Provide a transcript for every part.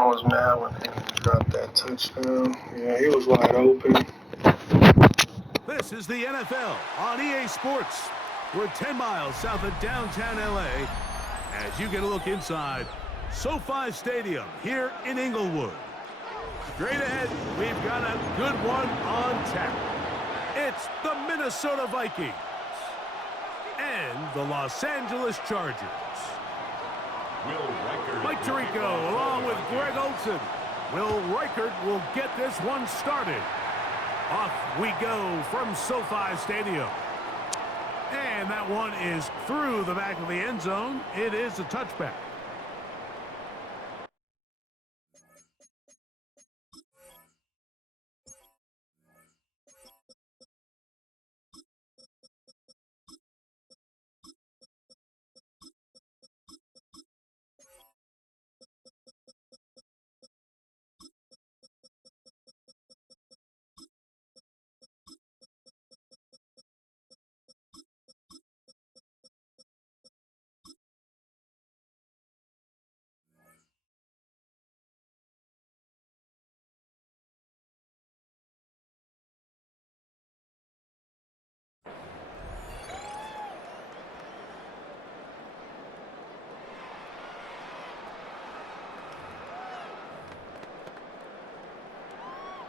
I was mad when he dropped that touchdown. Yeah, he was wide open. This is the NFL on EA Sports. We're 10 miles south of downtown LA as you get a look inside SoFi Stadium here in Inglewood. Straight ahead, we've got a good one on tap. It's the Minnesota Vikings and the Los Angeles Chargers. Mike Tirico along with Greg Olson. Will Reichert will get this one started. Off we go from SoFi Stadium. And that one is through the back of the end zone. It is a touchback.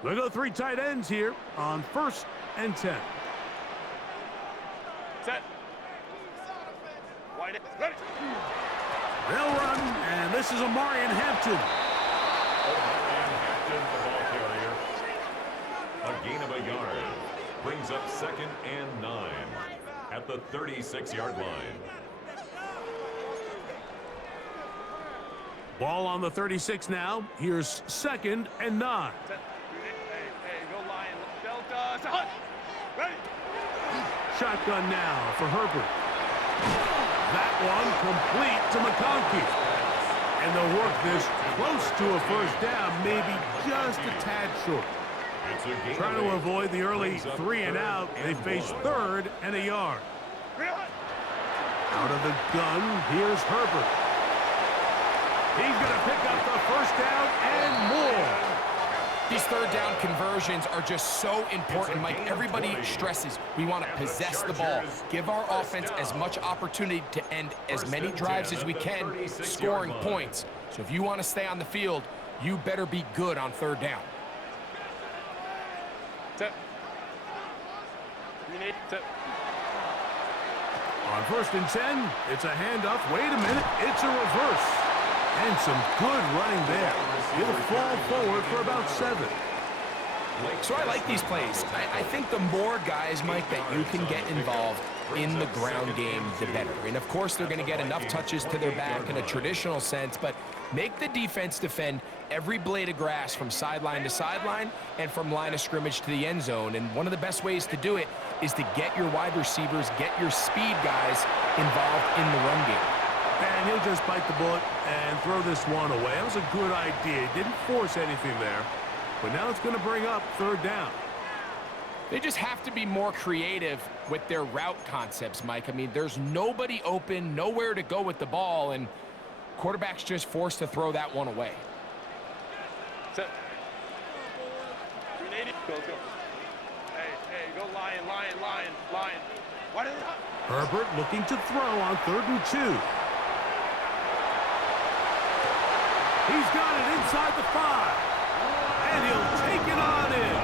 We'll go 3 tight ends here on 1st and 10. Set. Wide ready. They'll run, and this is Omarion Hampton. Omarion Hampton, the ball carrier. A gain of a yard. Brings up 2nd and 9 at the 36-yard line. Ball on the 36 now. Here's 2nd and 9. Shotgun now for Herbert. That one complete to McConkey. And they'll work this close to a 1st down, maybe just a tad short. Trying to avoid the early 3 and out. They face 3rd and a yard. Out of the gun, here's Herbert. He's going to pick up the 1st down and more. These 3rd down conversions are just so important, Mike. Everybody stresses we want to possess the ball, give our offense as much opportunity to end as many drives as we can, scoring points. So if you want to stay on the field, you better be good on 3rd down. On 1st and 10, it's a handoff. Wait a minute, it's a reverse. And some good running there. He'll fall forward for about 7. So I like these plays. I think the more guys, Mike, that you can get involved in the ground game, the better. And, of course, they're going to get enough touches to their back in a traditional sense, but make the defense defend every blade of grass from sideline to sideline and from line of scrimmage to the end zone. And one of the best ways to do it is to get your wide receivers, get your speed guys involved in the run game. And he'll just bite the bullet and throw this one away. That was a good idea. He didn't force anything there. But now it's going to bring up 3rd down. They just have to be more creative with their route concepts, Mike. I mean, there's nobody open, nowhere to go with the ball, and quarterback's just forced to throw that one away. Set. 380. Go. Hey, go lion. What is it? Herbert looking to throw on 3rd and 2. He's got it inside the 5. And he'll take it on in.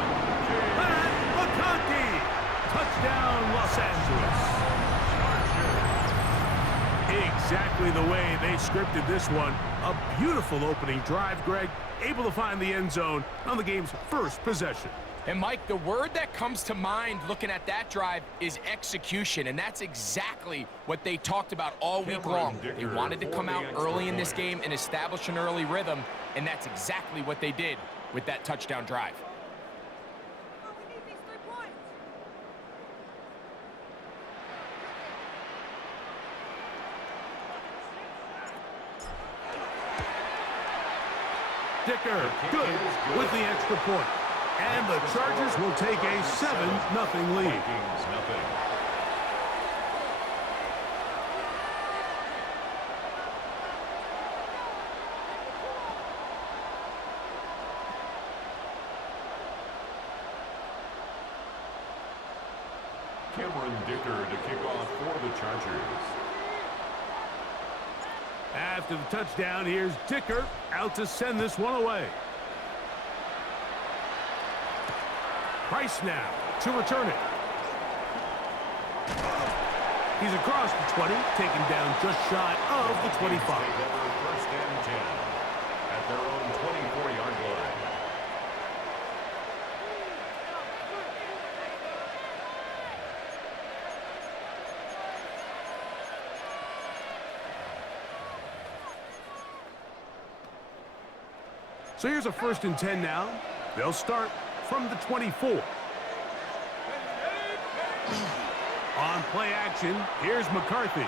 Pat McConkey. Touchdown, Los Angeles. Exactly the way they scripted this one. A beautiful opening drive, Greg. Able to find the end zone on the game's 1st possession. And, Mike, the word that comes to mind looking at that drive is execution, and that's exactly what they talked about all week long. They wanted to come out early in this game and establish an early rhythm, and that's exactly what they did with that touchdown drive. Dicker, good with the extra point. And the Chargers will take a 7-0 lead. Dicker to kick off for the Chargers. After the touchdown, here's Dicker out to send this one away. Price now to return it. He's across the 20, taken down just shy of the 25. First and 10 at their own 24-yard line. So here's a 1st and 10 now. They'll start from the 24. On play action, here's McCarthy.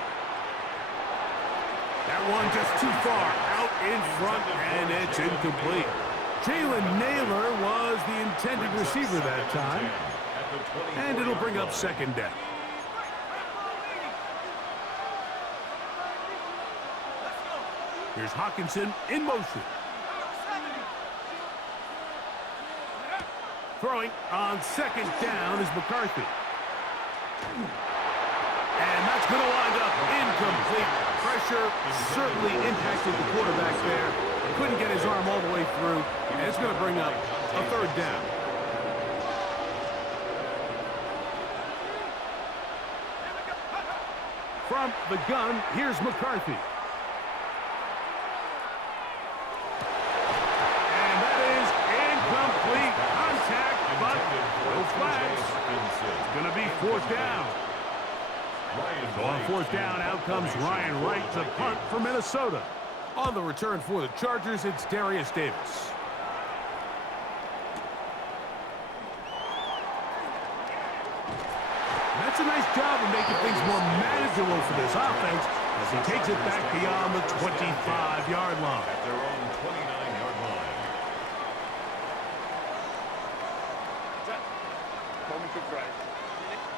That one just too far out in front, and it's incomplete. Jalen Naylor was the intended receiver that time, and it'll bring up 2nd down. Here's Hawkinson in motion. Throwing on 2nd down is McCarthy. And that's going to wind up incomplete. Pressure certainly impacted the quarterback there. Couldn't get his arm all the way through, and it's going to bring up a 3rd down. From the gun, here's McCarthy. And that is incomplete. Contact, but no flags. It's going to be 4th down. So on 4th down, out comes Ryan Wright to punt for Minnesota. On the return for the Chargers, it's Darius Davis. That's a nice job of making things more manageable for this offense as he takes it back beyond the 25-yard line. At their own 29-yard line. Moment to drive.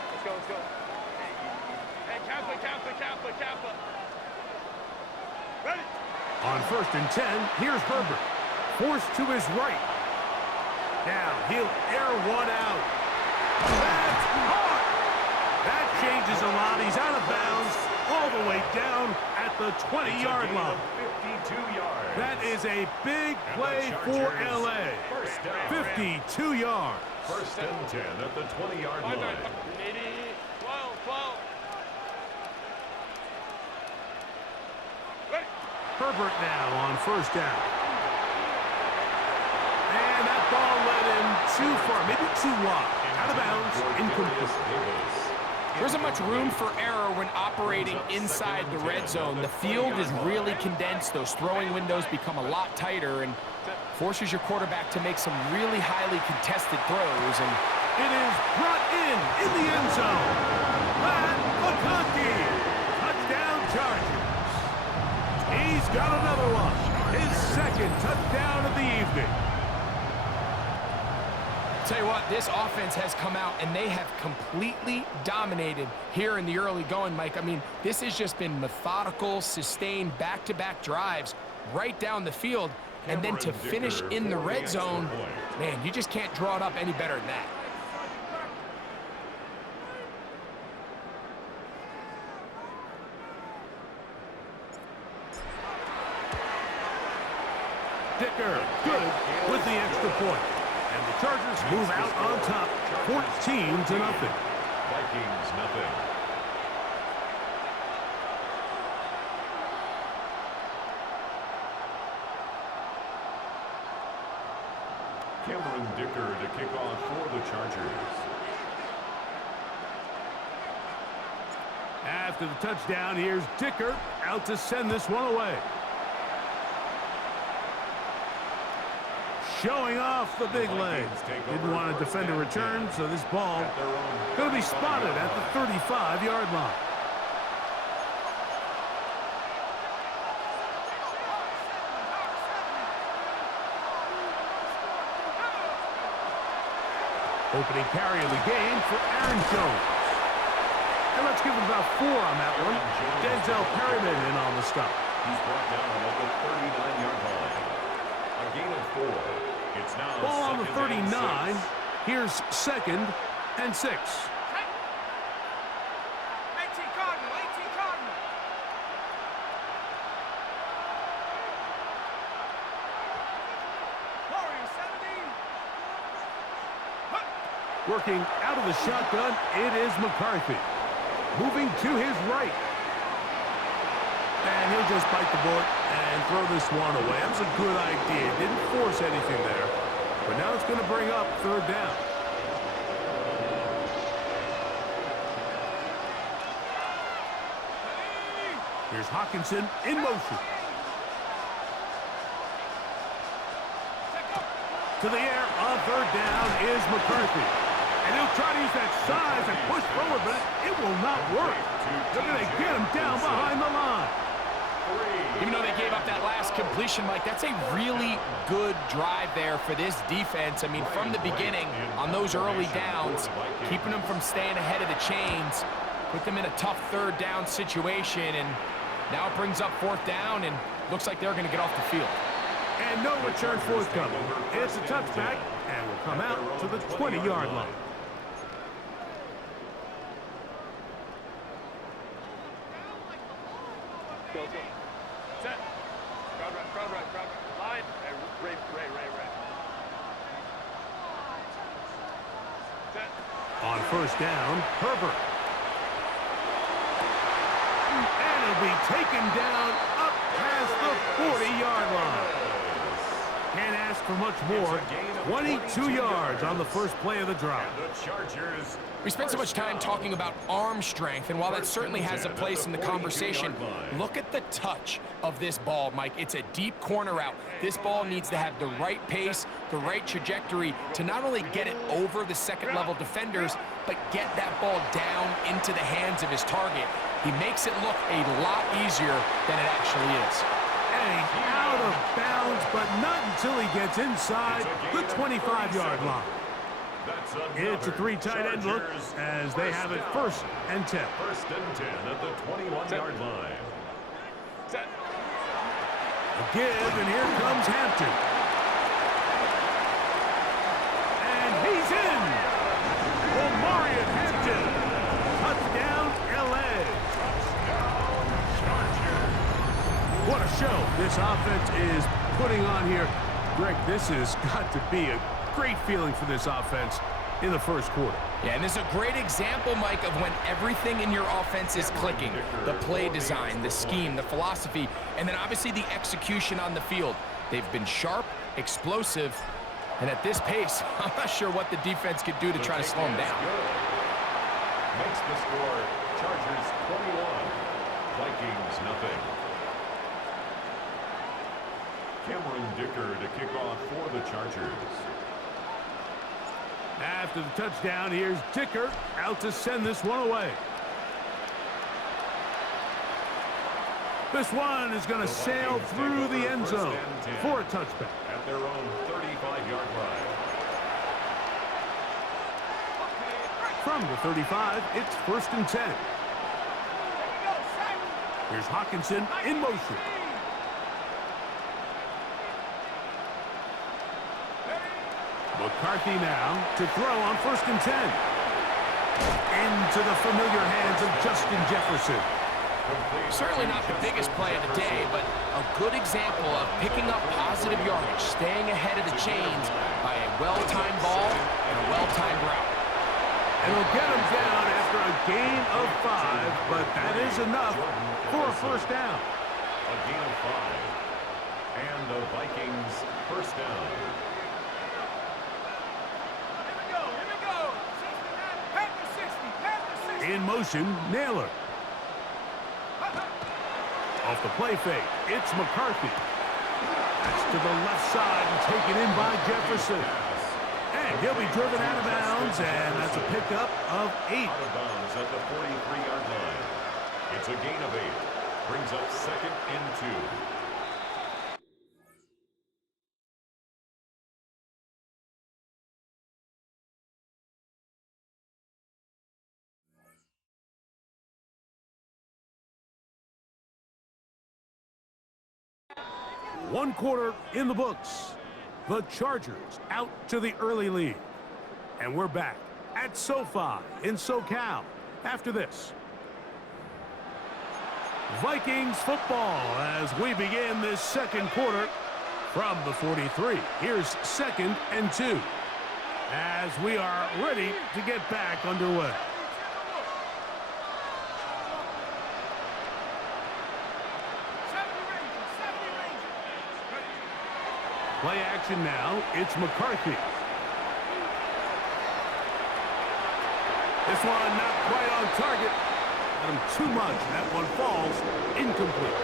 Let's go, let's go. Hey, Kappa. Ready? On 1st and 10, here's Herbert. Forced to his right. Now he'll air one out. That's hard. That changes a lot. He's out of bounds all the way down at the 20-yard line. 52 yards. That is a big play for L.A. 52 yards. 1st and 10 at the 20-yard line. 12. Ready? Herbert now on 1st down. And that ball led him too far, maybe too wide. Out of bounds, incomplete. There isn't much room for error when operating inside the red zone. The field is really condensed. Those throwing windows become a lot tighter and forces your quarterback to make some really highly contested throws. And it is brought in the end zone. Matt McConkey, touchdown Chargers. He's got another one. His 2nd touchdown of the evening. Tell you what, this offense has come out and they have completely dominated here in the early going, Mike. I mean, this has just been methodical, sustained back-to-back drives right down the field. And then to finish in the red zone, man, you just can't draw it up any better than that. Dicker, good with the extra point. And the Chargers move out on top, 14-0. Vikings, nothing. Cameron Dicker to kick off for the Chargers. After the touchdown, here's Dicker out to send this one away. Showing off the big leg. Didn't want to defend a return, so this ball going to be spotted at the 35-yard line. Opening carry of the game for Aaron Jones. And let's give him about 4 on that one. Denzel Perryman in on the stop. He's brought down at the 39-yard line. A gain of 4. It's now ball on the 2nd and 39. 6. Here's 2nd and 6. Working out of the shotgun, it is McCarthy. Moving to his right. And he'll just bite the bullet and throw this one away. That was a good idea. Didn't force anything there. But now it's going to bring up third down. Here's Hawkinson in motion. To the air on third down is McCarthy. And he'll try to use that size and push forward, but it will not work. They're going to get him down behind the line. Even though they gave up that last completion, Mike, that's a really good drive there for this defense. I mean, from the beginning, on those early downs, keeping them from staying ahead of the chains, put them in a tough third down situation, and now it brings up fourth down, and looks like they're going to get off the field. And no return forthcoming. It's a touchback, and will come out to the 20-yard line. Go. Set. Crowd right. Line. Hey, Ray. Set. On first down, Herbert. And he'll be taken down up past the 40-yard line. Can't ask for much more. 22 yards on the first play of the drive. We spent so much time talking about arm strength, and while that certainly has a place in the conversation, look at the touch of this ball, Mike. It's a deep corner route. This ball needs to have the right pace, the right trajectory to not only get it over the second-level defenders, but get that ball down into the hands of his target. He makes it look a lot easier than it actually is. Out of bounds, but not until he gets inside the 25-yard line. It's a three tight end look as they have it first and 10. First and 10 at the 21-yard line. Set. A give, and here comes Hampton. And he's in. Omarion Hampton. Touchdown, L.A. What a show this offense is putting on here. Greg, this has got to be a great feeling for this offense in the first quarter. Yeah, and this is a great example, Mike, of when everything in your offense is clicking. The play design, the scheme, the philosophy, and then obviously the execution on the field. They've been sharp, explosive, and at this pace, I'm not sure what the defense could do to try to slow them down. Makes the score Chargers 21, Vikings nothing. Cameron Dicker to kick off for the Chargers. After the touchdown, here's Dicker out to send this one away. This one is going to sail through the end zone for a touchback. At their own 35-yard line. From the 35, it's first and 10. Here's Hawkinson in motion. McCarthy now to throw on first and 10. Into the familiar hands of Justin Jefferson. Certainly not the biggest play of the day, but a good example of picking up positive yardage, staying ahead of the chains by a well-timed ball and a well-timed route. And he'll get him down after a gain of 5, but that is enough for a first down. A gain of 5. And the Vikings first down. In motion, Naylor. Off the play fake, it's McCarthy. That's to the left side and taken in by Jefferson. And he'll be driven out of bounds, and that's a pickup of 8. Out of bounds at the 43-yard line. It's a gain of 8. Brings up second and 2. One quarter in the books. The Chargers out to the early lead. And we're back at SoFi in SoCal after this. Vikings football as we begin this second quarter from the 43. Here's second and 2. as we are ready to get back underway. Play action now. It's McCarthy. This one not quite on target. Got him too much. That one falls incomplete.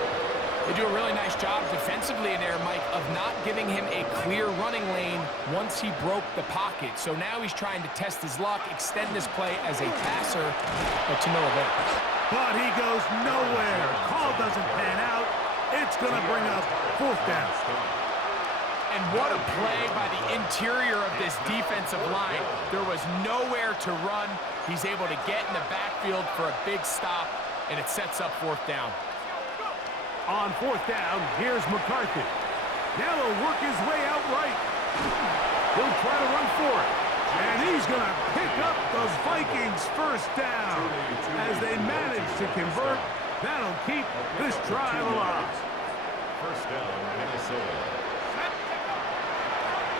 They do a really nice job defensively in there, Mike, of not giving him a clear running lane once he broke the pocket. So now he's trying to test his luck, extend this play as a passer, but to no avail. But he goes nowhere. Call doesn't pan out. It's going to bring up fourth down. And what a play by the interior of this defensive line. There was nowhere to run. He's able to get in the backfield for a big stop, and it sets up fourth down. On fourth down, here's McCarthy. Now he'll work his way out right. He'll try to run for it. And he's going to pick up the Vikings' first down. As they manage to convert, that'll keep this drive alive. First down, Minnesota.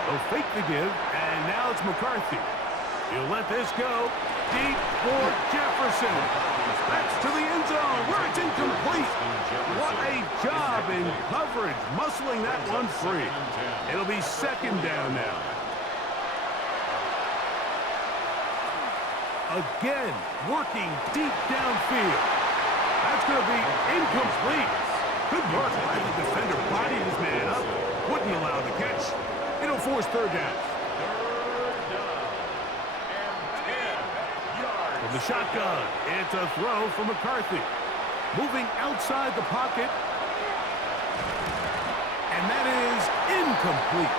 They'll fake the give, and now it's McCarthy. He'll let this go deep for Jefferson. That's to the end zone where it's incomplete. What a job in coverage, muscling that one free. It'll be second down now. Again, working deep downfield. That's going to be incomplete. Good work by the defender, bodied his man up. Wouldn't allow the catch. It'll force third down. From the shotgun, it's a throw for McCarthy. Moving outside the pocket. And that is incomplete.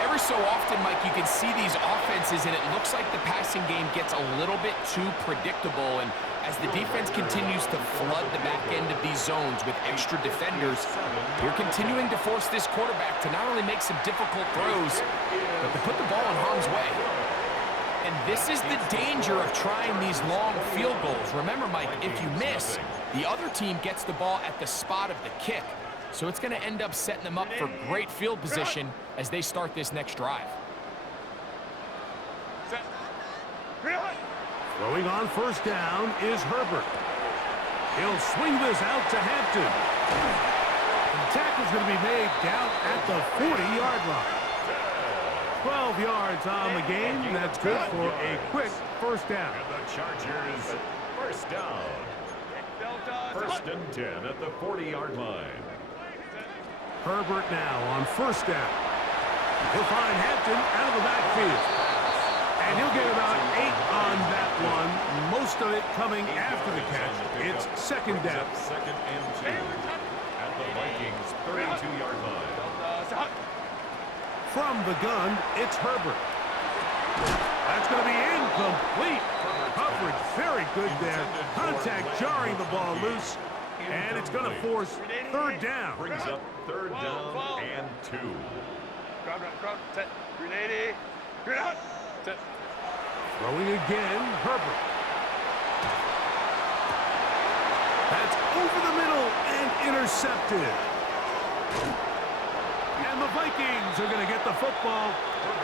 Every so often, Mike, you can see these offenses, and it looks like the passing game gets a little bit too predictable. And as the defense continues to flood the back end of these zones with extra defenders, you're continuing to force this quarterback to not only make some difficult throws, but to put the ball in harm's way. And this is the danger of trying these long field goals. Remember, Mike, if you miss, the other team gets the ball at the spot of the kick. So it's going to end up setting them up for great field position as they start this next drive. Throwing on first down is Herbert. He'll swing this out to Hampton. The tackle's going to be made down at the 40-yard line. 12 yards on the game. That's good for a quick first down. And the Chargers, first down. First and 10 at the 40-yard line. Herbert now on first down. He'll find Hampton out of the backfield. And he'll get about 8 on that one. Most of it coming after the catch. It's second down. Second and 2 at the Vikings' 32-yard line. From the gun, it's Herbert. That's going to be incomplete. Coverage very good there. Contact jarring the ball loose. And it's going to force third down. Brings up third down and 2. Throwing again, Herbert. That's over the middle and intercepted. And the Vikings are going to get the football,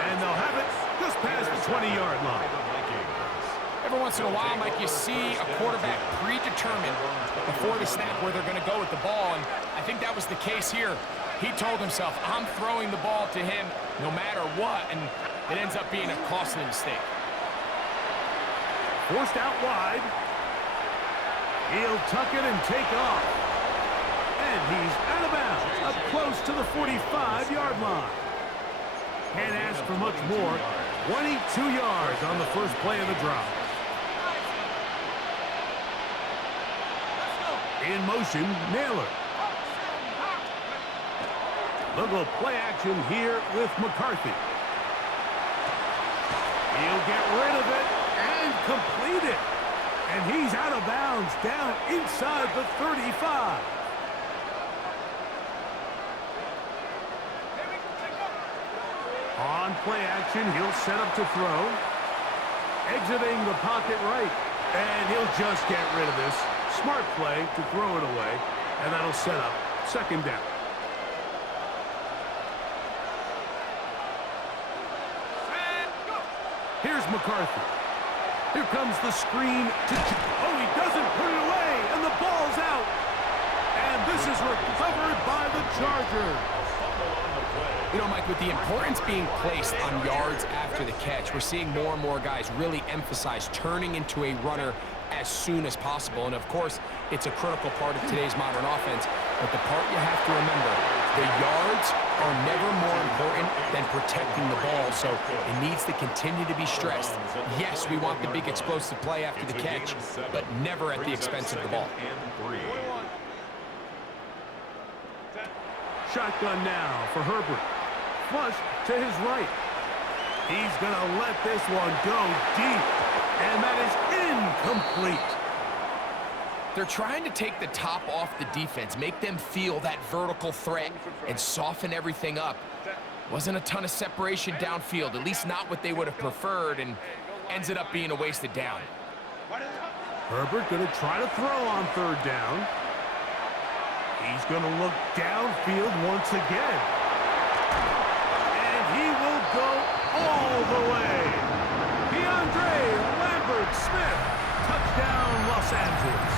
and they'll have it just past the 20-yard line. Every once in a while, Mike, you see a quarterback predetermined before the snap where they're going to go with the ball, and I think that was the case here. He told himself, I'm throwing the ball to him no matter what, and it ends up being a costly mistake. Forced out wide. He'll tuck it and take off. And he's out of bounds, up close to the 45-yard line. Can't ask for much more. 22 yards on the first play of the drive. In motion, Naylor. They'll go play action here with McCarthy. He'll get rid of it and complete it. And he's out of bounds down inside the 35. On play action, he'll set up to throw. Exiting the pocket right. And he'll just get rid of this. Smart play to throw it away. And that'll set up second down. McCarthy. Here comes the screen to... Oh, he doesn't put it away, and the ball's out. And this is recovered by the Chargers. You know, Mike, with the importance being placed on yards after the catch, we're seeing more and more guys really emphasize turning into a runner as soon as possible. And, of course, it's a critical part of today's modern offense. But the part you have to remember, the yards are never more important than protecting the ball, so it needs to continue to be stressed. Yes, we want the big explosive play after the catch, but never at the expense of the ball. Shotgun now for Herbert. Flush to his right. He's going to let this one go deep. And that is incomplete. They're trying to take the top off the defense, make them feel that vertical threat, and soften everything up. Wasn't a ton of separation downfield, at least not what they would have preferred, and ends it up being a wasted down. Herbert going to try to throw on third down. He's going to look downfield once again. And he will go all the way. DeAndre Lambert-Smith, touchdown Los Angeles.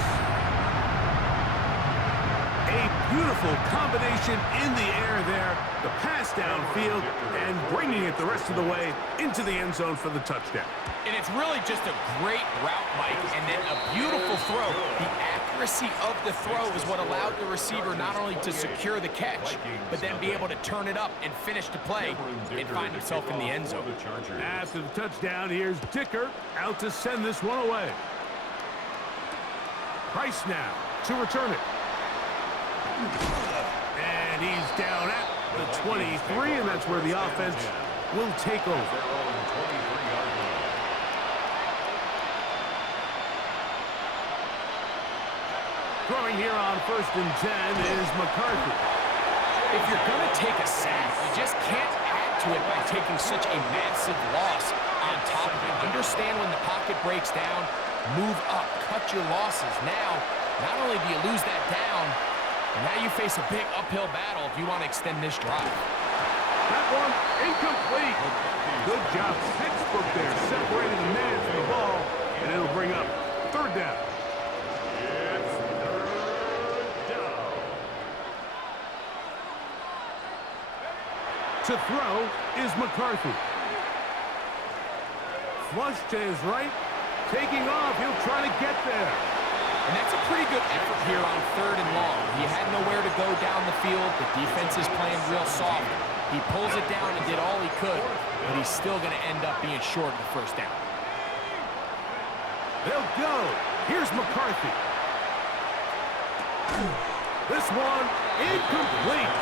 A beautiful combination in the air there. The pass downfield and bringing it the rest of the way into the end zone for the touchdown. And it's really just a great route, Mike, and then a beautiful throw. The accuracy of the throw is what allowed the receiver not only to secure the catch, but then be able to turn it up and finish the play and find himself in the end zone. After the touchdown, here's Dicker out to send this one away. Price now to return it. And he's down at the 23, and that's where the offense will take over. Throwing here on 1st and 10 is McCarthy. If you're going to take a sack, you just can't add to it by taking such a massive loss on top of it. Understand when the pocket breaks down, move up, cut your losses. Now, not only do you lose that down, but now you face a big uphill battle if you want to extend this drive. That one incomplete. Good job, Pittsburgh there, separating the man from the ball, and it'll bring up third down. It's third down. To throw is McCarthy. Flush to his right. Taking off, he'll try to get there. And that's a pretty good effort here on 3rd and long. He had nowhere to go down the field. The defense is playing real soft. He pulls it down and did all he could, but he's still going to end up being short of the first down. They'll go. Here's McCarthy. This one incomplete.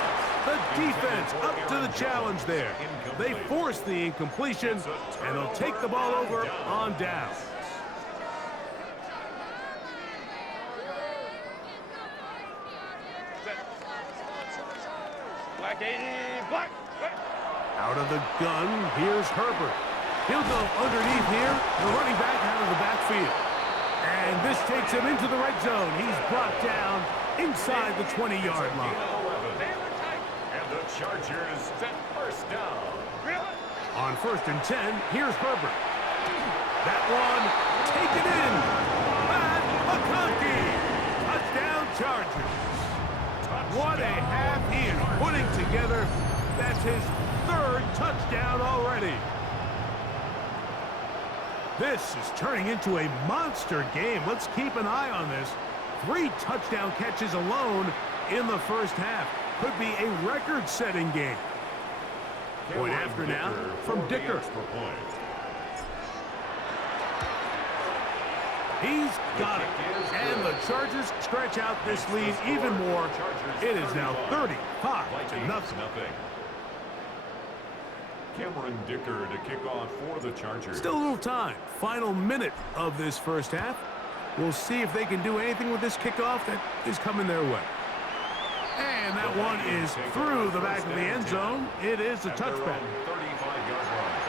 The defense up to the challenge there. They force the incompletion, and they'll take the ball over on down. Out of the gun, here's Herbert. He'll go underneath here, the running back out of the backfield. And this takes him into the red zone. He's brought down inside the 20-yard line. And the Chargers first down. On 1st and 10, here's Herbert. That one taken in. Matt McConkey. Touchdown Chargers. What a half he is putting together. That's his 3rd touchdown already. This is turning into a monster game. Let's keep an eye on this. 3 touchdown catches alone in the first half. Could be a record-setting game. Point after now from Dicker. He's got it. And the Chargers stretch out this lead even more. It is now 35-0. Cameron Dicker to kick off for the Chargers. Still a little time. Final minute of this first half. We'll see if they can do anything with this kickoff that is coming their way. And that one is through the back of the end zone. It is a touchback. 35-yard line.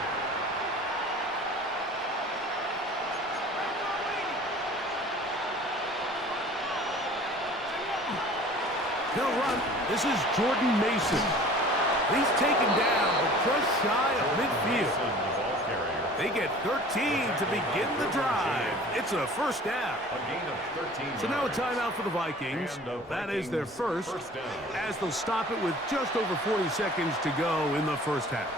He'll run. This is Jordan Mason. He's taken down, but just shy of midfield. The ball carrier They get 13 to begin the drive. It's a first down. A gain of 13. So now a timeout for the Vikings. That is their first, as they'll stop it with just over 40 seconds to go in the first half.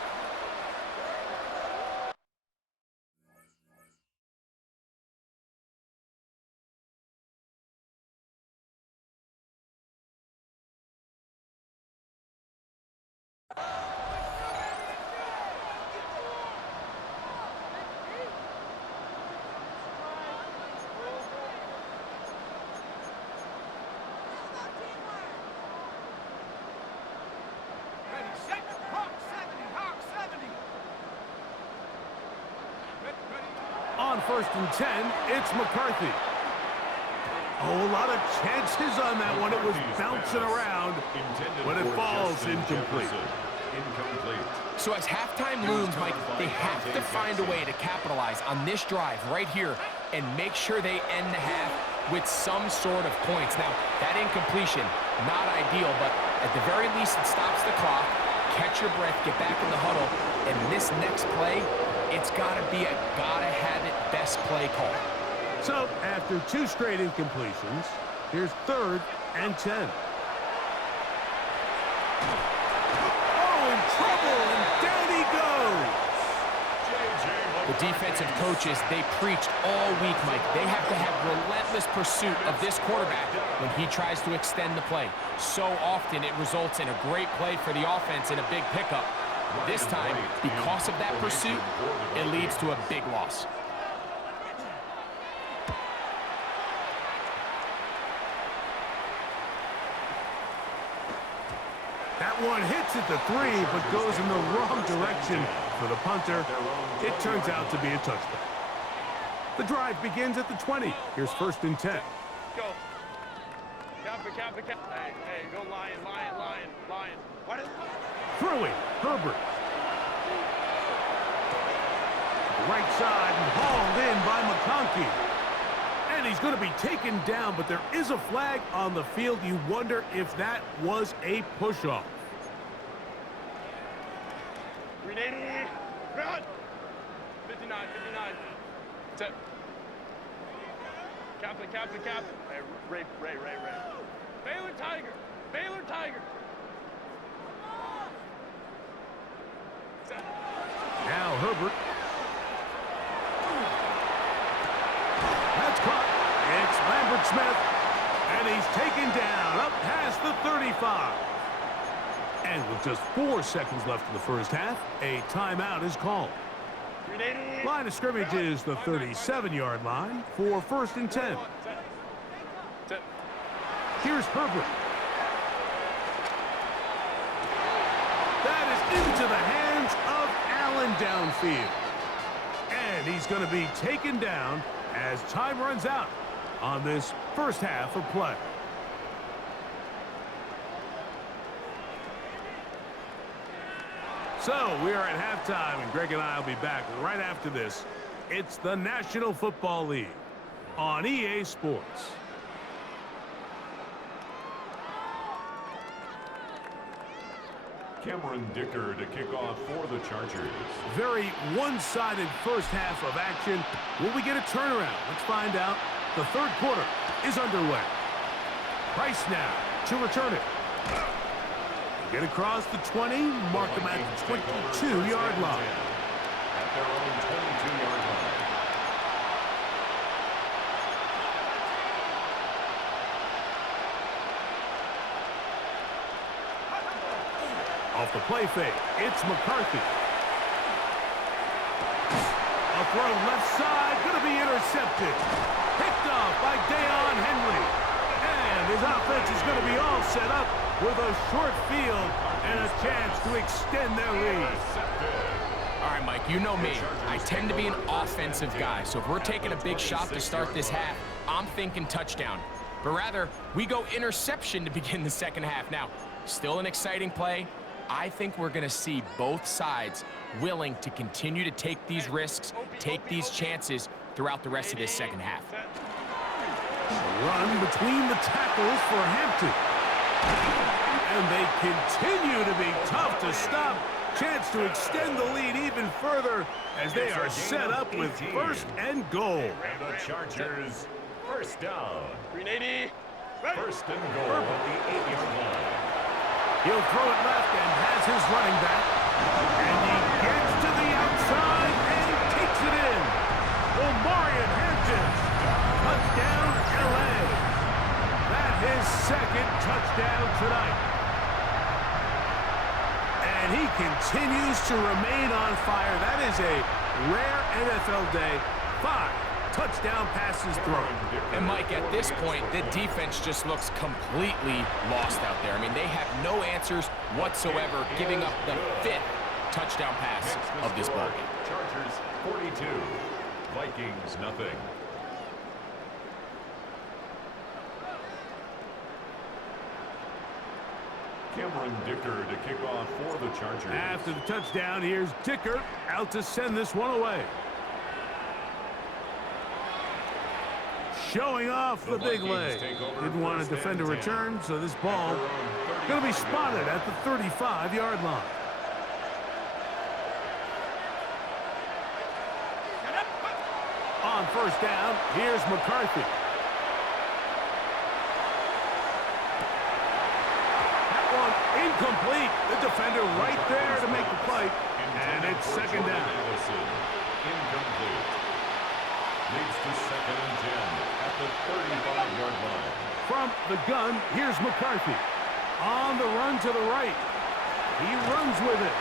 On 1st and 10, it's McCarthy. Oh, a lot of chances on that one. It was bouncing around, but it falls incomplete. So as halftime looms, Mike, they have to find a way to capitalize on this drive right here and make sure they end the half with some sort of points. Now, that incompletion, not ideal, but at the very least it stops the clock. Catch your breath, get back in the huddle, and this next play, it's got to be a gotta-have-it best play call. So, after 2 straight incompletions, here's 3rd and 10. Oh, in trouble, and down he goes! The defensive coaches, they preached all week, Mike. They have to have relentless pursuit of this quarterback when he tries to extend the play. So often it results in a great play for the offense and a big pickup. This time, because of that pursuit, it leads to a big loss. That one hits at the 3, but goes in the wrong direction for the punter. It turns out to be a touchdown. The drive begins at the 20. Here's 1st and 10. Go. Cap it. Hey, go lion. What is it? Throwing, Herbert. Right side and hauled in by McConkey. And he's going to be taken down, but there is a flag on the field. You wonder if that was a push-off. 380. Run. 59. Set. Cap it. Hey, Ray. Baylor Tiger. Set. Now Herbert. That's caught. It's Lambert Smith. And he's taken down up past the 35. And with just 4 seconds left in the first half, a timeout is called. Line of scrimmage is the 37-yard line for 1st and 10. Here's Herbert. That is into the hands of Allen downfield. And he's going to be taken down as time runs out on this first half of play. So we are at halftime, and Greg and I will be back right after this. It's the National Football League on EA Sports. Cameron Dicker to kick off for the Chargers. Very one-sided first half of action. Will we get a turnaround? Let's find out. The 3rd quarter is underway. Price now to return it. Get across the 20, mark them at the 22-yard line. At their own 22-yard line. Off the play fake, it's McCarthy. A throw left side, going to be intercepted. Picked off by Deion Henley. And his offense is going to be all set up with a short field and a chance to extend their lead. All right, Mike, you know me. I tend to be an offensive guy, so if we're taking a big shot to start this half, I'm thinking touchdown. But rather, we go interception to begin the second half. Now, still an exciting play. I think we're going to see both sides willing to continue to take these risks, take these chances throughout the rest of this second half. Run between the tackles for Hampton. And they continue to be tough to stop Chance to extend the lead even further as they are set up with 1st and goal. And the Chargers, first down. 380. First and goal at the 8-yard line. He'll throw it left and has his running back. And he gets to the outside and takes it in. Omarion Hampton, touchdown LA. That his 2nd touchdown tonight. And he continues to remain on fire. That is a rare NFL day. 5 touchdown passes thrown. And Mike, at this point, the defense just looks completely lost out there. I mean, they have no answers whatsoever, giving up the 5th touchdown pass of this ball game. Chargers 42, Vikings nothing. Cameron Dicker to kick off for the Chargers. After the touchdown, here's Dicker out to send this one away. Showing off the big leg. Didn't want to defend a return, so this ball going to be spotted at the 35-yard line. On 1st down, here's McCarthy. That one incomplete. The defender right there to make the play. And it's 2nd down. Incomplete. Leads to 2nd and 10 at the 35-yard line. From the gun, here's McCarthy. On the run to the right. He runs with it.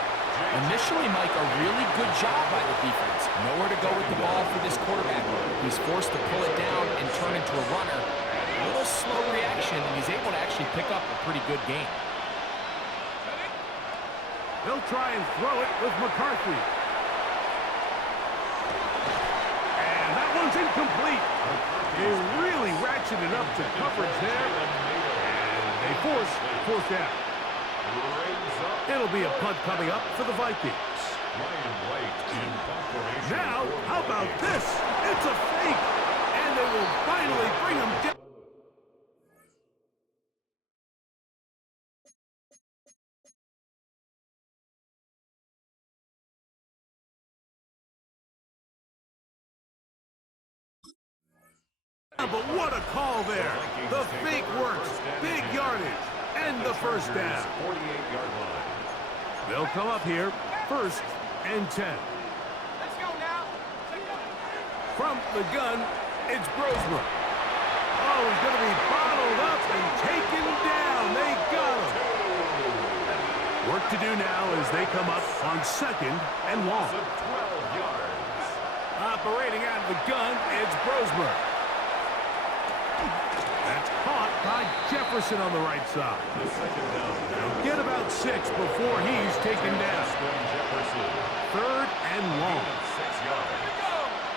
Initially, Mike, a really good job by the defense. Nowhere to go with the ball for this quarterback. He's forced to pull it down and turn into a runner. A little slow reaction, and he's able to actually pick up a pretty good game. He'll try and throw it with McCarthy. And that one's incomplete. They really ratcheted up the coverage there. And they force 4th down. It'll be a punt coming up for the Vikings. Now, how about this? It's a fake. And they will finally bring him down. But what a call there. The fake works. Big yardage. And the 1st down. 48-yard line. They'll come up here. 1st and 10. Let's go now. From the gun, it's Brosmer. Oh, he's going to be bottled up and taken down. They got him. Work to do now as they come up on 2nd and long. 12 yards. Operating out of the gun, it's Brosmer. That's caught by Jefferson on the right side. The 2nd down. They'll get about 6 before he's taken down. Jefferson. 3rd and long. 6 yards.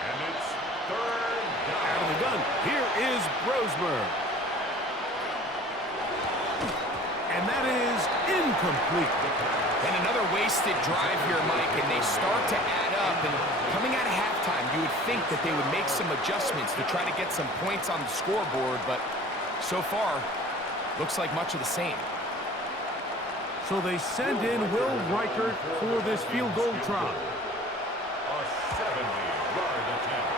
And it's 3rd down. Out of the gun, here is Brosmer. And that is incomplete. And another wasted drive here, Mike, and they start to add up. And coming out of halftime, you would think that they would make some adjustments to try to get some points on the scoreboard, but so far, looks like much of the same. So they send in Will Reichert for this field goal try. A 70-yard attempt.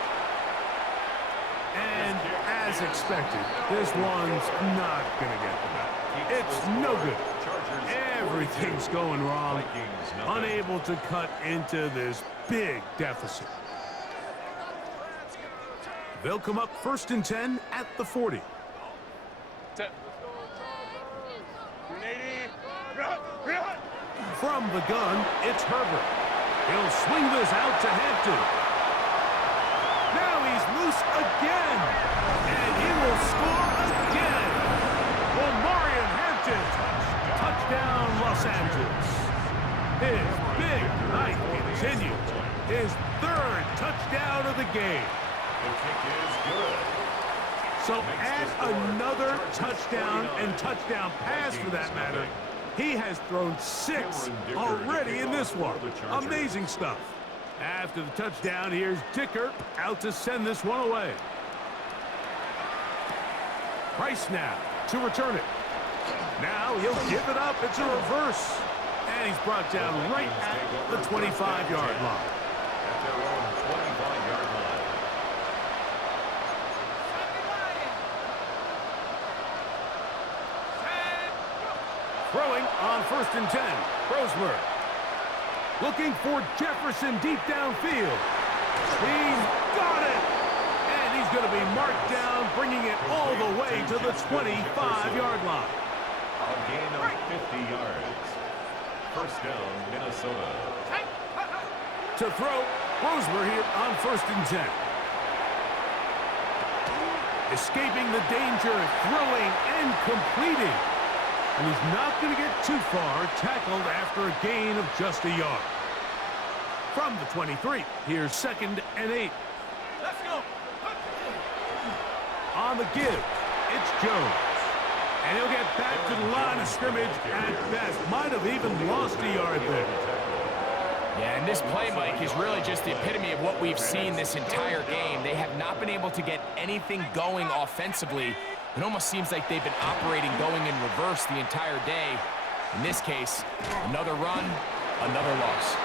And as expected, this one's not going to get them. It's no good. Everything's going wrong. Unable to cut into this big deficit. They'll come up 1st and 10 at the 40. From the gun, it's Herbert. He'll swing this out to Hampton. Now he's loose again. And he will score again. Omarion Hampton. Touchdown, Los Angeles. His big night continues. His 3rd touchdown of the game. The kick is good. So add another touchdown and touchdown pass for that matter. He has thrown 6 already in this one. Amazing stuff. After the touchdown, here's Dicker out to send this one away. Price now to return it. Now he'll give it up. It's a reverse. And he's brought down right at the 25-yard line. At their own 25-yard line. Throwing on 1st and 10. Roseberg. Looking for Jefferson deep downfield. He's got it. And he's going to be marked down, bringing it all the way to the 25-yard line. A gain of 50 yards. First down, Minnesota. To throw, Roseberg here on 1st and 10. Escaping the danger, throwing and completing. And he's not going to get too far, tackled after a gain of just a yard. From the 23, here's 2nd and 8. Let's go. On the give, it's Jones. And he'll get back to the line of scrimmage at best. Might have even lost a yard there. Yeah, and this play, Mike, is really just the epitome of what we've seen this entire game. They have not been able to get anything going offensively. It almost seems like they've been operating going in reverse the entire day. In this case, another run, another loss.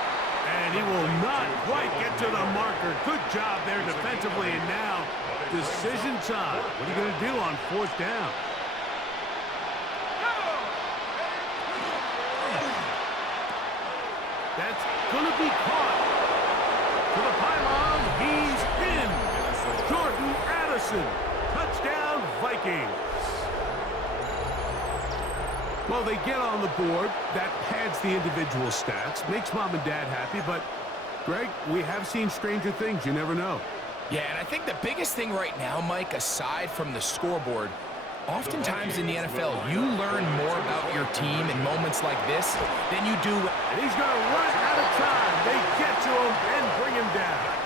And he will not quite get to the marker. Good job there defensively. And now, decision time. What are you going to do on 4th down? That's going to be caught. To the pylon, he's in. Jordan Addison. Touchdown, Vikings. Well, they get on the board. That pads the individual stats. Makes mom and dad happy. But, Greg, we have seen stranger things. You never know. Yeah, and I think the biggest thing right now, Mike, aside from the scoreboard, oftentimes in the NFL, you learn more about your team in moments like this than you do. And he's going to run out of time. They get to him and bring him down.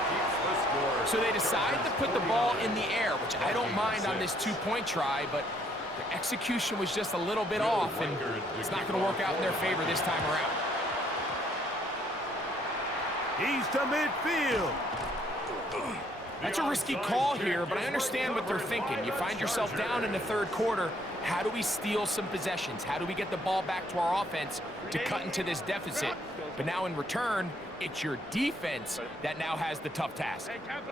So they decide to put the ball in the air, which I don't mind on this 2-point try, but the execution was just a little bit off, and it's not going to work out in their favor this time around. He's to midfield. That's a risky call here, but I understand what they're thinking. You find yourself down in the 3rd quarter. How do we steal some possessions? How do we get the ball back to our offense to cut into this deficit? But now in return, it's your defense that now has the tough task. Crowd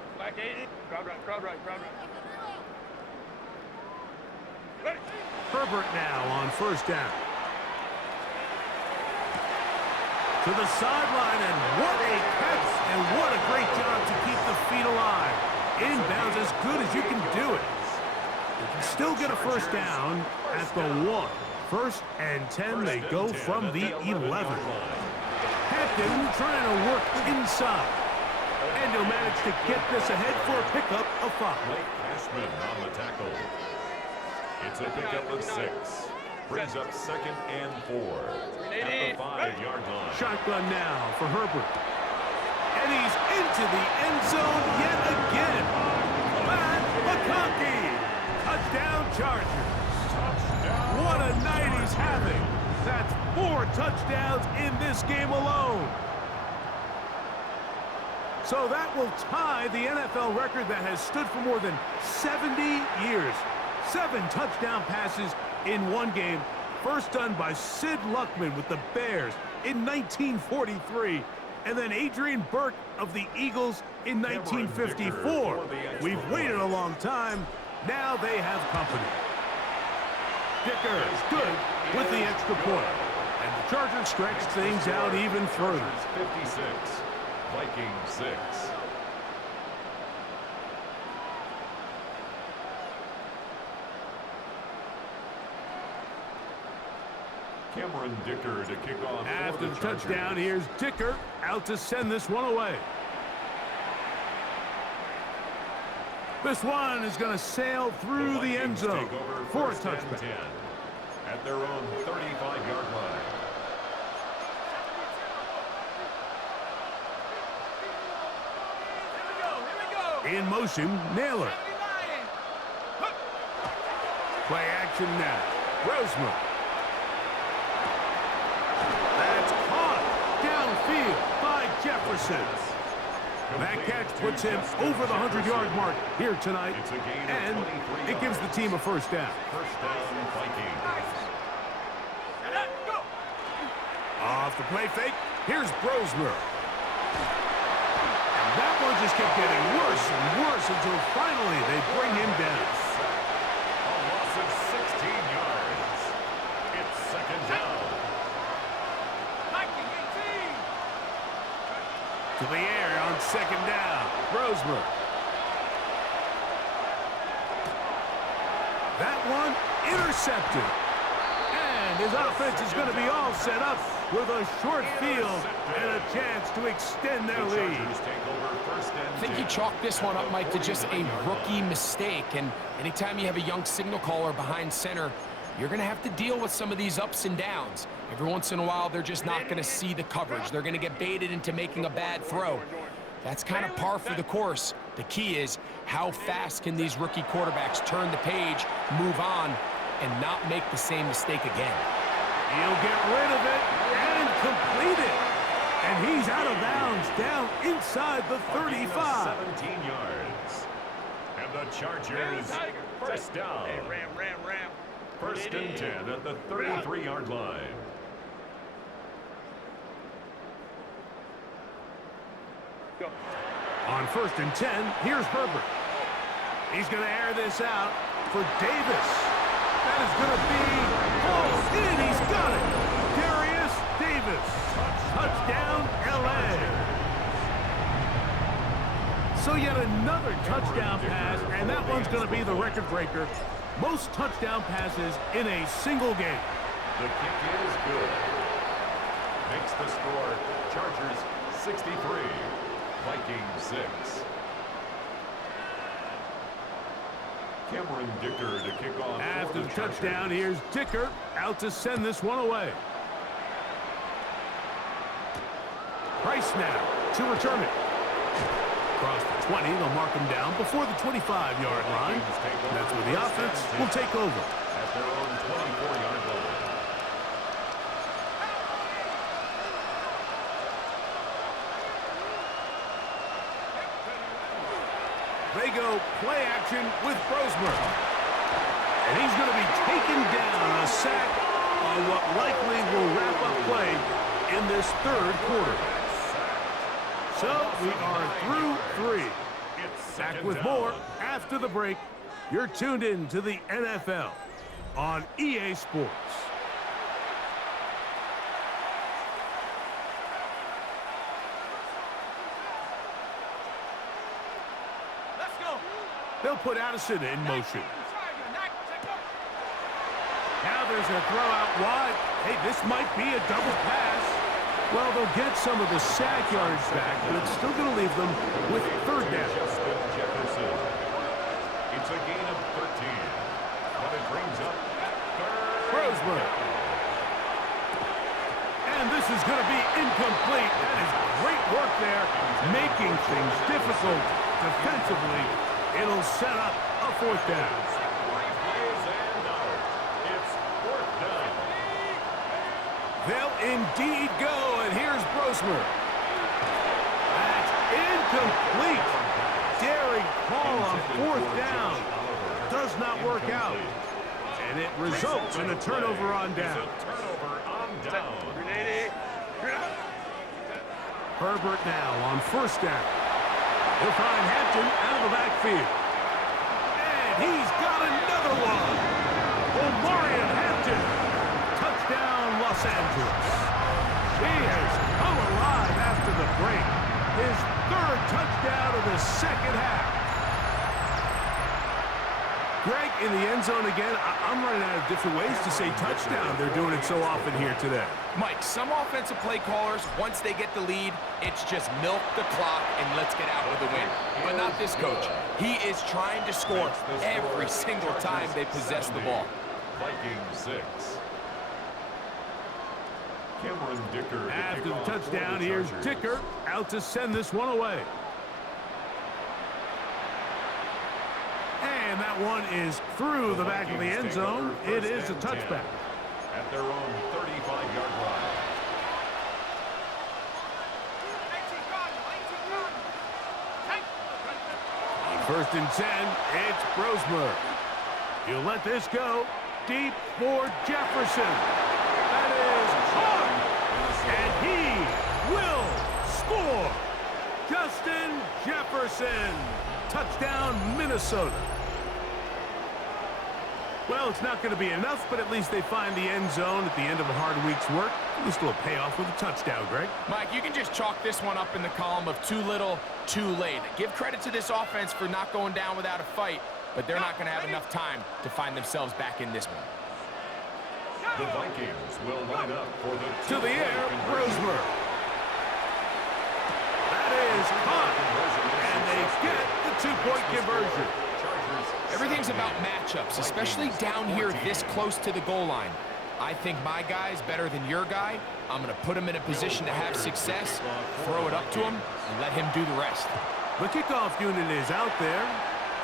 right. Herbert now on 1st down. To the sideline, and what a catch, and what a great job to keep the feet alive. Inbounds as good as you can do it. You can still get a 1st down at the 1. 1st and 10, they go from the 11. Hampton trying to work inside. And he'll manage to get this ahead for a pickup of 5. Blake Cashman on the tackle. It's a pickup of 6. Brings up 2nd and 4 at the 5-yard line. Shotgun now for Herbert. And he's into the end zone yet again. Matt McConkey. Touchdown Chargers. What a night he's having. That's 4 touchdowns in this game alone. So that will tie the NFL record that has stood for more than 70 years. 7 touchdown passes in one game. First done by Sid Luckman with the Bears in 1943. And then Adrian Burke of the Eagles in 1954. We've waited a long time. Now they have company. Dicker is good with the extra point. And the Chargers stretch things out even further. 56, Vikings 6. Cameron Dicker to kick off. After the Chargers. touchdown, here's Dicker out to send this one away. This one is going to sail through the end zone for a touchback. At their own 35-yard line. In motion, Naylor. Play action now. Roseman. That's caught downfield by Jefferson. That catch puts him over the 100-yard mark here tonight, and it gives the team a first down. First down, Vikings. Off the play fake, here's Brosmer. And that one just kept getting worse and worse until finally they bring him down. A loss of 16 yards. It's second down. To the air on second down. Brosmer. That one intercepted. And his offense is going to be all set up with a short field and a chance to extend their lead. I think you chalk this one up, Mike, to just a rookie mistake. And anytime you have a young signal caller behind center, you're going to have to deal with some of these ups and downs. Every once in a while, they're just not going to see the coverage. They're going to get baited into making a bad throw. That's kind of par for the course. The key is how fast can these rookie quarterbacks turn the page, move on, and not make the same mistake again. He'll get rid of it and complete it. And he's out of bounds down inside the 35. 17 yards. And the Chargers, first down. Hey, ram. First and 10 at the 33-yard line. Go. On first and 10, here's Herbert. He's going to air this out for Davis. That is going to be pulled in. He's got it. Darius Davis. Touchdown, L.A. So yet another touchdown pass, and that one's going to be the record breaker. Most touchdown passes in a single game. The kick is good. Makes the score Chargers 63, Vikings 6. Cameron Dicker to kick off. After the Chargers. touchdown, here's Dicker out to send this one away. Price now to return it. Across the 20, they'll mark him down before the 25-yard line. That's where the offense will take over. At their own 24-yard line. They go play action with Brosmer. And he's going to be taken down, a sack on what likely will wrap up play in this third quarter. So we are through three. Back with more after the break. You're tuned in to the NFL on EA Sports. Let's go. They'll put Addison in motion. Now there's a throw out wide. Hey, this might be a double pass. Well, they'll get some of the sack yards back, but it's still going to leave them with third down. Justin Jefferson. It's a gain of 13. But it brings up third. Brosmer. And this is going to be incomplete. That is great work there, making things difficult defensively. It'll set up a fourth down. They'll indeed go, and here's Brosmer. That's incomplete. Daring call on fourth down. Does not work out. And it results in a turnover on down. Herbert now on first down. He'll find Hampton out of the backfield. And he's got another one. Omarion Hampton. Touchdown, Los Angeles. He has come alive after the break. His third touchdown of the second half. Greg, in the end zone again, I'm running out of different ways to say touchdown. They're doing it so often here today. Mike, some offensive play callers, once they get the lead, it's just milk the clock and let's get out with a win. But not this coach. He is trying to score every single time they possess the ball. Vikings 6. Cameron Dicker. After the touchdown, here's Dicker out to send this one away. And that one is through the back of the end zone. It is a touchback. At their own 35-yard line. On first and 10, it's Brosmer. He'll let this go deep for Jefferson. That is hard. And Jefferson. Touchdown, Minnesota. Well, it's not going to be enough, but at least they find the end zone at the end of a hard week's work. At least a little payoff with a touchdown, Greg. Mike, you can just chalk this one up in the column of too little, too late. Give credit to this offense for not going down without a fight, but they're not going to have enough time to find themselves back in this one. The Vikings will line up for the To the air, Brosmer. That is caught, and they get the two-point conversion. Everything's about matchups, especially down here this close to the goal line. I think my guy's better than your guy. I'm going to put him in a position to have success, throw it up to him, and let him do the rest. The kickoff unit is out there,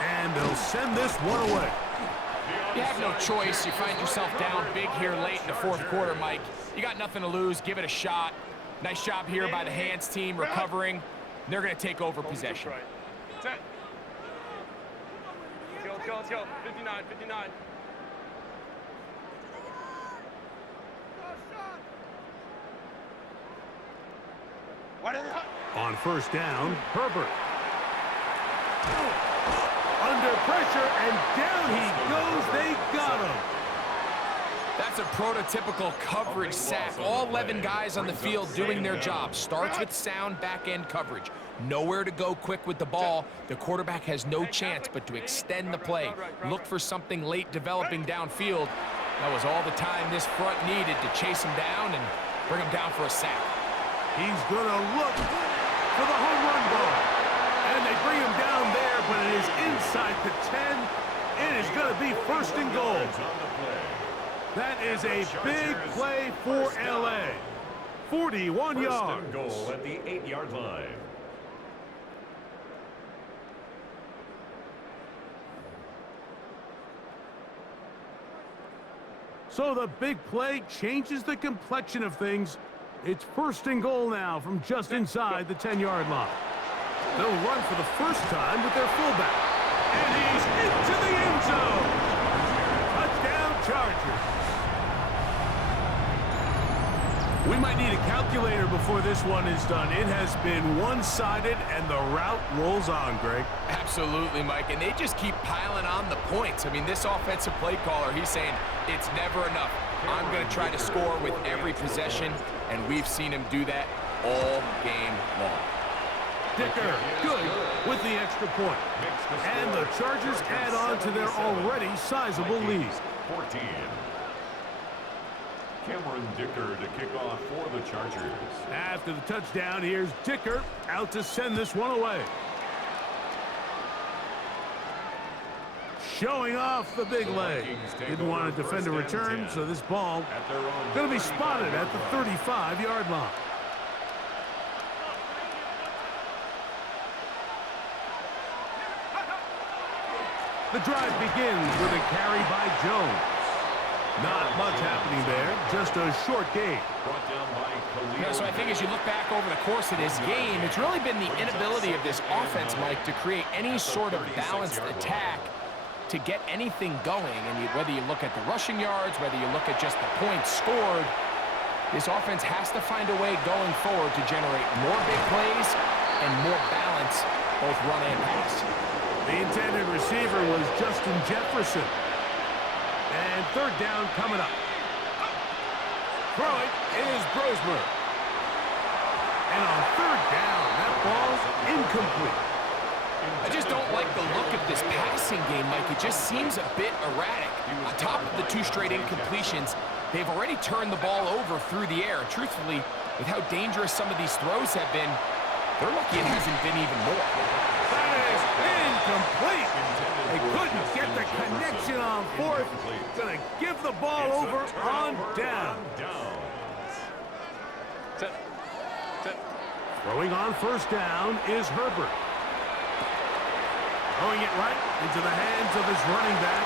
and they'll send this one away. You have no choice. You find yourself down big here late in the fourth quarter, Mike. You got nothing to lose. Give it a shot. Nice job here by the hands team recovering. They're going to take over possession. Let's go. 59, 59. On first down, Herbert. Under pressure, and down he goes. They got him. That's a prototypical coverage sack. All 11 guys on the field doing their job. Starts with sound back-end coverage. Nowhere to go quick with the ball. The quarterback has no chance but to extend the play. Look for something late developing downfield. That was all the time this front needed to chase him down and bring him down for a sack. He's going to look for the home run ball. And they bring him down there, but it is inside the 10. It is going to be first and goal. That is a big play for L.A. 41 yards. First and goal at the 8-yard line. So the big play changes the complexion of things. It's first and goal now from just inside the 10-yard line. They'll run for the first time with their fullback. And he's into the end zone. Touchdown, Chargers. We might need a calculator before this one is done. It has been one-sided, and the route rolls on, Greg. Absolutely, Mike, and they just keep piling on the points. I mean, this offensive play caller, he's saying it's never enough. I'm going to try to score with every possession, and we've seen him do that all game long. Dicker, good with the extra point. And the Chargers add on to their already sizable lead. 14. Cameron Dicker to kick off for the Chargers. After the touchdown, here's Dicker out to send this one away. Showing off the big leg. Didn't want to defend a return, so this ball going to be spotted at the 35-yard line. The drive begins with a carry by Jones. Not much happening there, just a short gain. Yeah, so I think as you look back over the course of this game, it's really been the inability of this offense, Mike, to create any sort of balanced attack to get anything going. And whether you look at the rushing yards, whether you look at just the points scored, this offense has to find a way going forward to generate more big plays and more balance, both run and pass. The intended receiver was Justin Jefferson. And third down coming up. Throwing is Brosmer. And on third down, that ball's incomplete. I just don't like the look of this passing game, Mike. It just seems a bit erratic. On top of the two straight incompletions, they've already turned the ball over through the air. Truthfully, with how dangerous some of these throws have been, they're lucky it hasn't been even more. That is incomplete. They couldn't get the connection on fourth. Gonna give the ball over on down. Throwing on first down is Herbert. Throwing it right into the hands of his running back.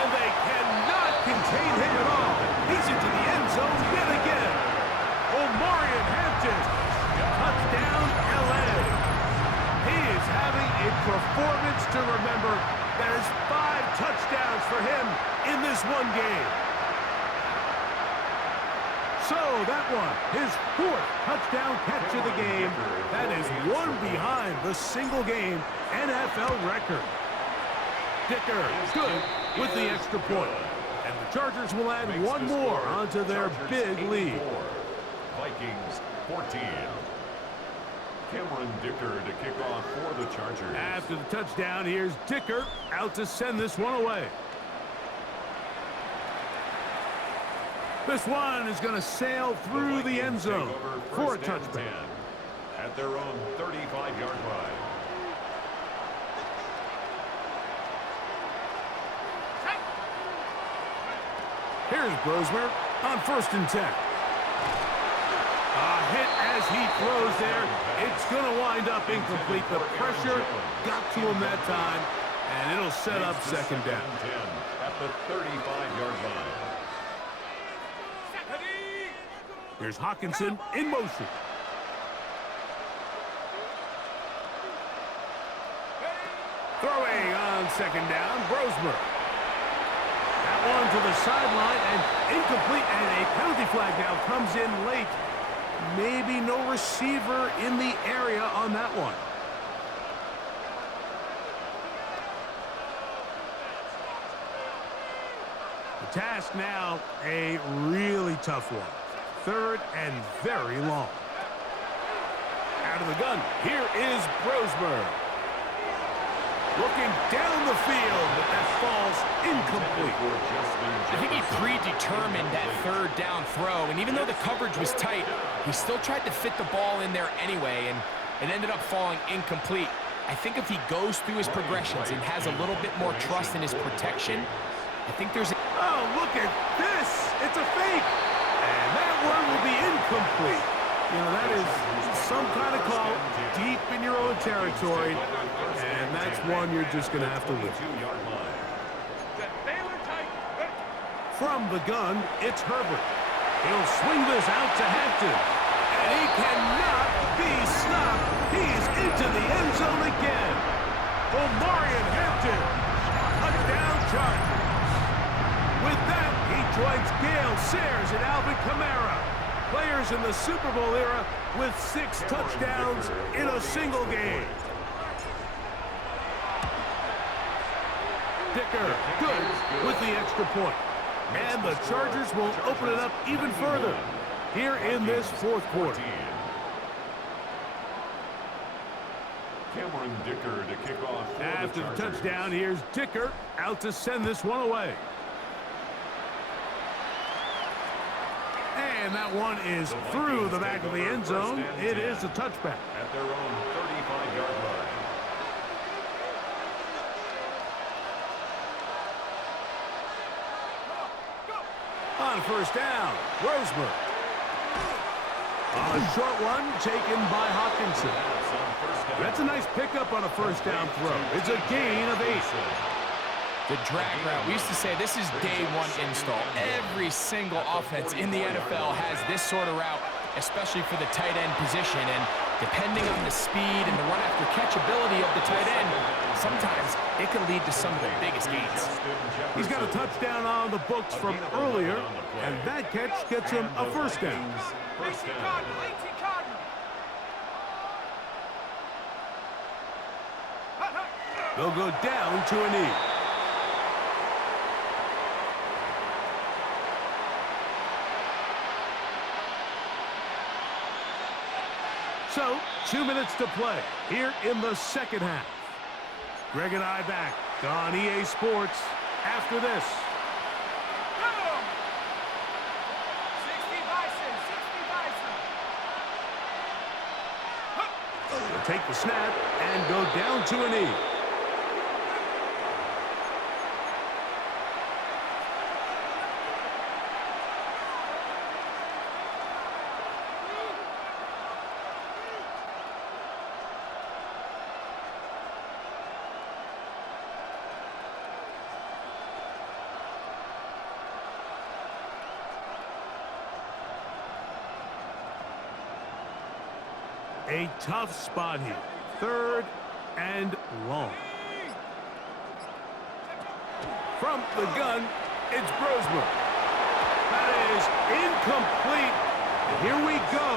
And they cannot contain him at all. He's into the end zone yet again. Omarion Hampton. Touchdown, L.A. He is having a performance to remember. There's 5 touchdowns for him in this one game. So that one, his 4th touchdown catch of the game. That is one behind the single-game NFL record. Dicker, good with the extra point. And the Chargers will add one more onto their big lead. Vikings 14. Cameron Dicker to kick off for the Chargers. After the touchdown, here's Dicker out to send this one away. This one is going to sail through the end zone for a touchback. At their own 35-yard line. Here's Brosmer on 1st and 10. A hit as he throws there. It's going to wind up incomplete. The pressure got to him that time, and it'll set up 2nd down. At the 35-yard line. Here's Hawkinson in motion. Throwing on 2nd down, Brosmer. That one to the sideline and incomplete, and a penalty flag now comes in late. Maybe no receiver in the area on that one. The task now, a really tough one. 3rd and very long. Out of the gun, here is Brosmer. Looking down the field, but that falls incomplete. I think he predetermined that 3rd down throw, and even though the coverage was tight, he still tried to fit the ball in there anyway, and it ended up falling incomplete. I think if he goes through his progressions and has a little bit more trust in his protection, I think there's a... Oh, look at this! It's a fake! And that one will be incomplete. You know, that is some kind of call deep in your own territory, and that's one you're just going to have to live. From the gun, it's Herbert. He'll swing this out to Hampton, and he cannot be stopped. He's into the end zone again. Omarion Hampton, touchdown Chargers. With that, he joins Gale Sayers and Alvin Kamara, players in the Super Bowl era with 6 touchdowns in a single game. Dicker, good with the extra point. And the Chargers will open it up even further here in this 4th quarter. Cameron Dicker to kick off for After the the Chargers. touchdown, here's Dicker out to send this one away. And that one is through the back of the end zone. It is a touchback. At their own 35-yard line. On 1st down, Brosmer. A short one taken by Hawkinson. That's a nice pickup on a 1st down throw. It's a gain of 8. The drag route, we used to say this is day 1 install. Every single offense in the NFL has this sort of route, especially for the tight end position. And depending on the speed and the run-after catch ability of the tight end, sometimes it can lead to some of the biggest gains. He's got a touchdown on the books from earlier, and that catch gets him a 1st down. They'll go down to a knee. So, 2 minutes to play here in the 2nd half. Greg and I back on EA Sports after this. 60 Bison, 60 Bison. They'll take the snap and go down to a knee. A tough spot here. 3rd and long. From the gun, it's Brosmer. That is incomplete. And here we go.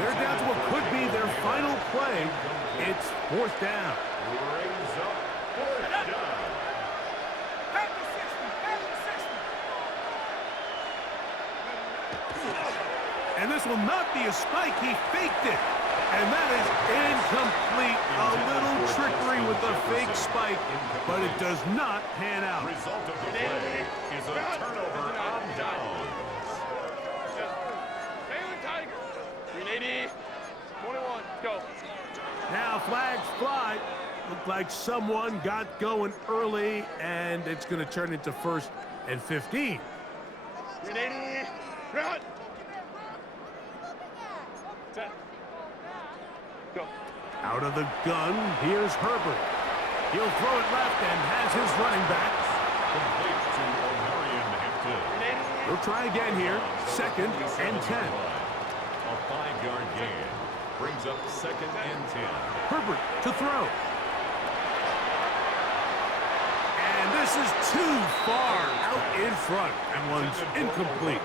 They're down to what could be their final play. It's 4th down. Brings up 4th down. And this will not be a spike. He faked it. And that is incomplete. A little trickery with the fake spike, but it does not pan out. Result of the play is a turnover on downs. Taylor Tiger. 380. 21. Go. Now flags fly. Looked like someone got going early, and it's going to turn into 1st and 15. 380. Run. Set. Go. Out of the gun, here's Herbert. He'll throw it left and has his running back. Complete to Omarion Hampton. He'll try again here. 2nd and 10. A 5-yard gain brings up 2nd and 10. Herbert to throw. And this is too far out in front. And one's incomplete.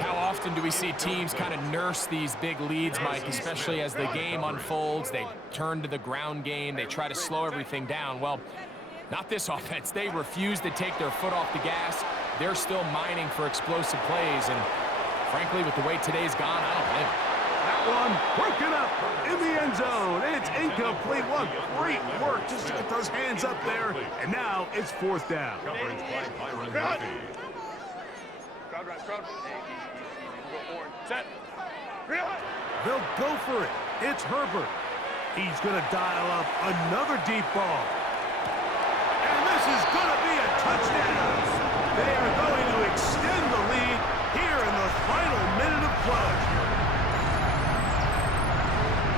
How often do we see teams kind of nurse these big leads, Mike, especially as the game unfolds? They turn to the ground game. They try to slow everything down. Well, not this offense. They refuse to take their foot off the gas. They're still mining for explosive plays. And frankly, with the way today's gone, I don't blame them. That one broken up in the end zone. It's incomplete. What great work just to get those hands up there. And now it's 4th down. Coverage by Byron Murphy. Crowd right. Crowd. Hey, easy. We'll go forward. Set. Run. They'll go for it. It's Herbert. He's going to dial up another deep ball. And this is going to be a touchdown. They are going to extend the lead here in the final minute of play.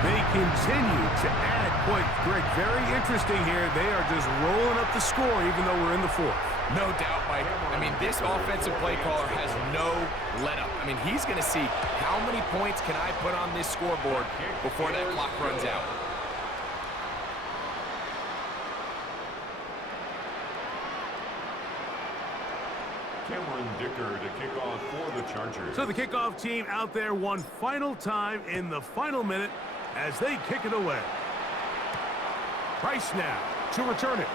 They continue to add points. Greg, very interesting here. They are just rolling up the score even though we're in the 4th. No doubt, Mike. I mean, this offensive play caller has no let-up. I mean, he's going to see how many points can I put on this scoreboard before that clock runs out. Cameron Dicker to kick off for the Chargers. So the kickoff team out there one final time in the final minute as they kick it away. Price now to return it.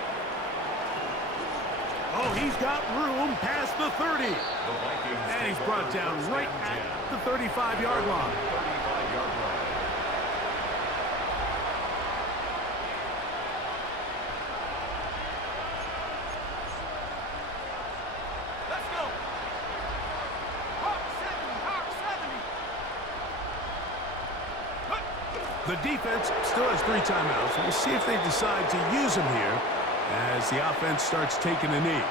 Oh, he's got room past the 30. And he's brought down right at the 35-yard line. 35-yard line. Let's go. Hawk 70. The defense still has 3 timeouts. We'll see if they decide to use them here as the offense starts taking a knee.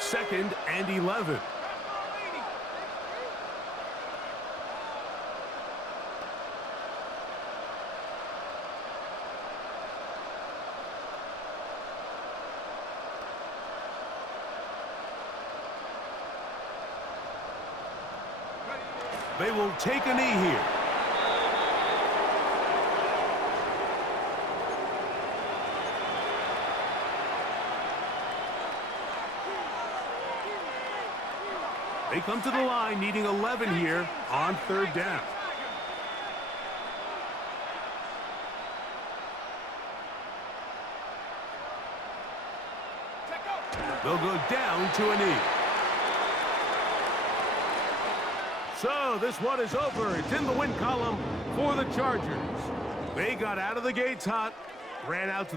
Second and 11. They will take a knee here. They come to the line needing 11 here on 3rd down. They'll go down to a knee. So this one is over. It's in the win column for the Chargers. They got out of the gates hot, ran out to the